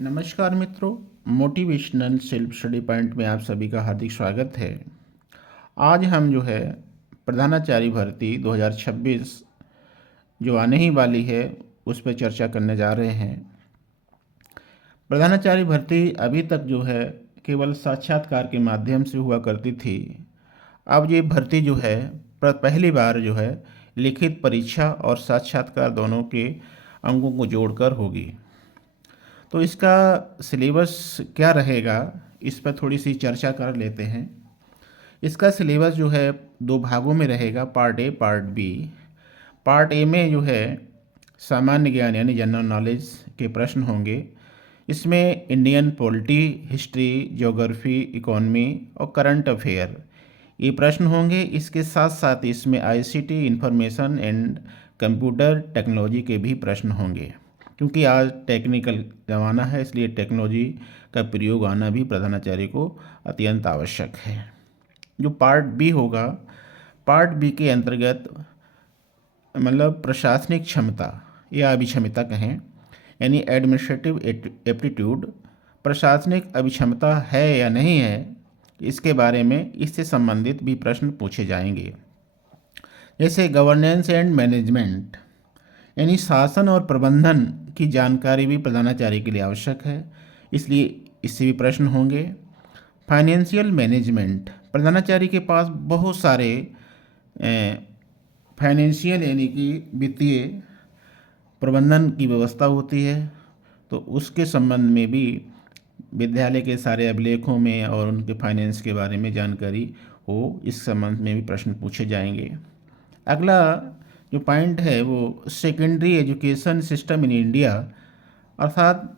नमस्कार मित्रों, motivational self study point में आप सभी का हार्दिक स्वागत है। आज हम जो है प्रधानाचार्य भर्ती 2026 जो आने ही वाली है उस पर चर्चा करने जा रहे हैं। प्रधानाचार्य भर्ती अभी तक जो है केवल साक्षात्कार के माध्यम से हुआ करती थी। अब ये भर्ती जो है पहली बार जो है लिखित परीक्षा और साक्षात्कार दोनों के अंकों को जोड़कर होगी। तो इसका सिलेबस क्या रहेगा, इस पर थोड़ी सी चर्चा कर लेते हैं। इसका सिलेबस जो है दो भागों में रहेगा, part A part B. Part A में जो है सामान्य ज्ञान यानी जनरल नॉलेज के प्रश्न होंगे। इसमें Indian polity, history, geography, economy और करंट अफेयर ये प्रश्न होंगे। इसके साथ साथ इसमें ICT, information and computer technology के भी प्रश्न होंगे, क्योंकि आज टेक्निकल ज़माना है, इसलिए टेक्नोलॉजी का प्रयोग आना भी प्रधानाचार्य को अत्यंत आवश्यक है। जो पार्ट बी होगा, पार्ट बी के अंतर्गत मतलब प्रशासनिक क्षमता या अभिक्षमता कहें, यानी एडमिनिस्ट्रेटिव एप्टीट्यूड, प्रशासनिक अभिक्षमता है या नहीं है, इसके बारे में इससे संबंधित भी प्रश्न पूछे जाएंगे। जैसे गवर्नेंस एंड मैनेजमेंट यानी शासन और प्रबंधन की जानकारी भी प्रधानाचार्य के लिए आवश्यक है, इसलिए इससे भी प्रश्न होंगे। फाइनेंशियल मैनेजमेंट, प्रधानाचार्य के पास बहुत सारे फाइनेंशियल यानी कि वित्तीय प्रबंधन की व्यवस्था होती है, तो उसके संबंध में भी विद्यालय के सारे अभिलेखों में और उनके फाइनेंस के बारे में जानकारी हो, इस संबंध में भी प्रश्न पूछे जाएंगे। अगला जो पॉइंट है वो secondary education system in India, अर्थात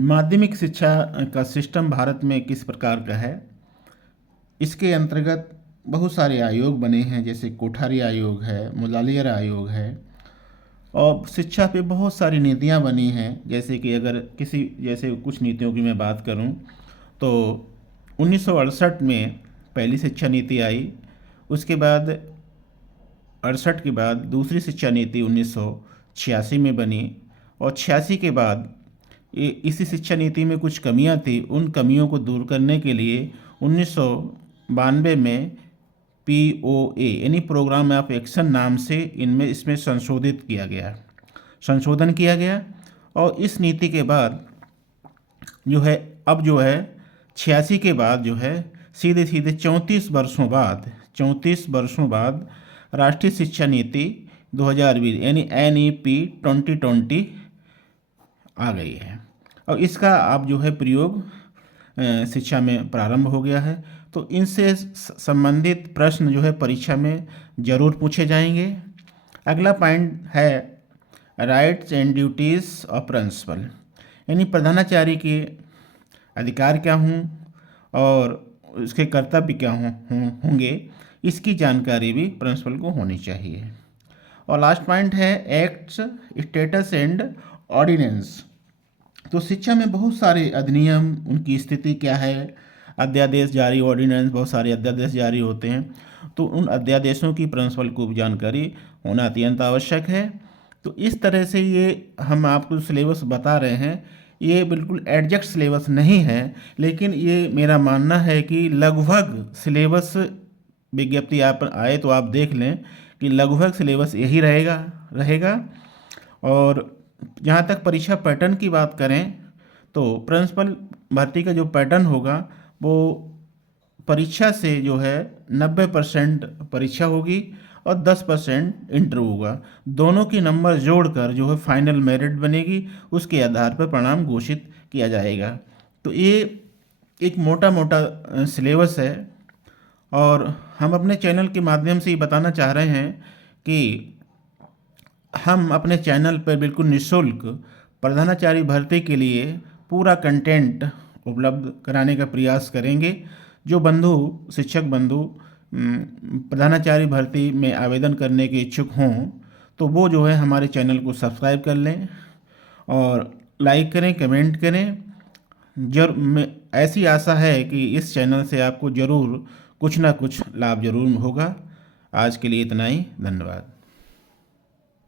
माध्यमिक शिक्षा का सिस्टम भारत में किस प्रकार का है। इसके अंतर्गत बहुत सारे आयोग बने हैं, जैसे कोठारी आयोग है, मुलालियर आयोग है, और शिक्षा पे बहुत सारी नीतियां बनी हैं। जैसे कि अगर जैसे कुछ नीतियों की मैं बात करूं तो 1968 में पहली शिक्षा नीति आई, उसके बाद 68 के बाद दूसरी शिक्षा नीति 1986 में बनी, और 86 के बाद इसी शिक्षा नीति में कुछ कमियां थी। उन कमियों को दूर करने के लिए 1992 में POA यानी प्रोग्राम ऑफ एक्शन नाम से इसमें संशोधन किया गया। और इस नीति के बाद जो है अब जो है 86 के बाद जो है सीधे 34 वर्षों बाद राष्ट्रीय शिक्षा नीति 2020 यानी NEP 2020 आ गई है, और इसका अब जो है प्रयोग शिक्षा में प्रारंभ हो गया है। तो इनसे संबंधित प्रश्न जो है परीक्षा में जरूर पूछे जाएंगे। अगला पॉइंट है rights and duties of principal, यानी प्रधानाचार्य के अधिकार क्या हों और उसके कर्तव्य क्या होंगे, इसकी जानकारी भी प्रिंसिपल को होनी चाहिए। और लास्ट पॉइंट है एक्ट्स, स्टेटस एंड ऑर्डिनेंस। तो शिक्षा में बहुत सारे अधिनियम, उनकी स्थिति क्या है, अध्यादेश जारी, ऑर्डिनेंस, बहुत सारे अध्यादेश जारी होते हैं, तो उन अध्यादेशों की प्रिंसिपल को भी जानकारी होना अत्यंत आवश्यक है। तो इस तरह से ये हम आपको सिलेबस बता रहे हैं, ये बिल्कुल एग्जैक्ट सिलेबस नहीं है, लेकिन ये मेरा मानना है कि लगभग सिलेबस, विज्ञप्ति आप आए तो आप देख लें कि लगभग सिलेबस यही रहेगा। और जहाँ तक परीक्षा पैटर्न की बात करें तो प्रिंसिपल भर्ती का जो पैटर्न होगा वो परीक्षा से जो है 90% परीक्षा होगी और 10% इंटरव्यू होगा। दोनों की नंबर जोड़कर जो है फाइनल मेरिट बनेगी, उसके आधार पर परिणाम घोषित किया जाएगा। तो ये एक मोटा सिलेबस है, और हम अपने चैनल के माध्यम से ये बताना चाह रहे हैं कि हम अपने चैनल पर बिल्कुल निःशुल्क प्रधानाचार्य भर्ती के लिए पूरा कंटेंट उपलब्ध कराने का प्रयास करेंगे। जो शिक्षक बंधु प्रधानाचार्य भर्ती में आवेदन करने के इच्छुक हों तो वो जो है हमारे चैनल को सब्सक्राइब कर लें और लाइक करें, कमेंट करें। ऐसी आशा है कि इस चैनल से आपको ज़रूर कुछ ना कुछ लाभ जरूर होगा। आज के लिए इतना ही, धन्यवाद।